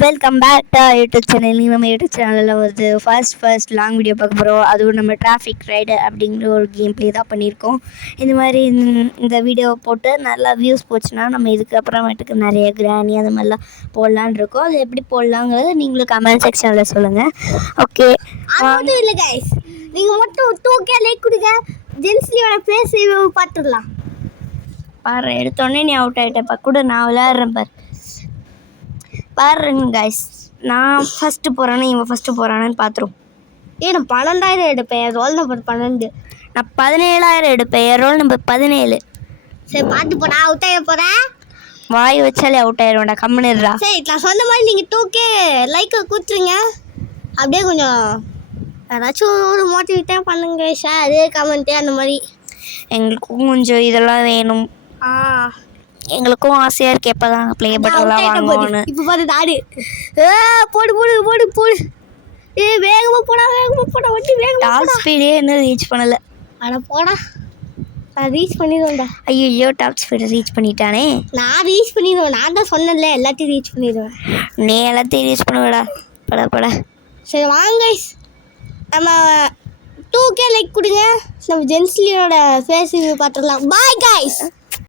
Welcome back to YouTube channel. நம்ம YouTube சேனலில் வந்து ஃபர்ஸ்ட் லாங் வீடியோ பார்க்க போகிறோம். அதுவும் நம்ம டிராஃபிக் ரைடு அப்படிங்கிற ஒரு கேம் ப்ளே தான் பண்ணியிருக்கோம். இந்த மாதிரி இந்த வீடியோ போட்டு நல்லா வியூஸ் போச்சுன்னா நம்ம இதுக்கப்புறமேட்டுக்கு நிறைய கிராணி அது மாதிரிலாம் போடலான் இருக்கோம். அது எப்படி போடலாங்கிறத நீங்களும் கமெண்ட் செக்ஷனில் சொல்லுங்கள். ஓகே, அது இல்லை கைஸ், நீங்கள் மட்டும் 2K லைக் கொடுங்க. ஜென்ஸ்லியோட ஃபேஸ் பார்த்துடலாம். பாரு, எடுத்தோடனே நீ அவுட் ஆகிட்டப்பா கூட நான் விளையாடுறேன் பாருங்க கைஸ். நான் ஃபஸ்ட்டு போகிறேன்னு இவன் ஃபஸ்ட்டு போகிறான்னு பார்த்துரும். நான் 12,000 எடுப்பேன். Roll number 12. நான் 17,000 எடுப்பேன். Roll number 17. சரி, பார்த்து போடா. அவுட் ஆக போகிறேன். வாய் வச்சாலே அவுட் ஆயிடும்டா. கம்முன்னுடா. சரி, நான் சொன்ன மாதிரி நீங்கள் 2K லைக்கை கொடுத்துருங்க. அப்படியே கொஞ்சம் யாராச்சும் ஒரு மோட்டிவேட்டாக பண்ணுங்க. ஷேர், கமெண்ட்டு அந்த மாதிரி. எங்களுக்கும் கொஞ்சம் இதெல்லாம் வேணும். எங்களுக்கும் ஆசையாக இருக்குது எப்போ தான் ப்ளே பட்டன்லாம் வாங்குவோன்னு. இப்போ பார்த்து தாடு போடு போடு போடு போடு. வேகமாக போடா வண்டி வேகமாக. டாப் ஸ்பீடே என்ன ரீச் பண்ணலை. ஆனால் போடா, நான் ரீச் பண்ணிடுவேன்டா. ஐயோ, டாப் ஸ்பீடை ரீச் பண்ணிட்டானே. நான் ரீச் பண்ணிடுவேன். நான் தான் சொன்னேன்ல, எல்லாத்தையும் ரீச் பண்ணிடுவேன். நீ எல்லாத்தையும் ரீச் பண்ணுவேடா. பட சரி வாங்க, நம்ம 2K லைக் கொடுங்க. நம்ம ஜென்ஸ்லியோட ஃபேஸ் பார்த்துடலாம். Bye guys.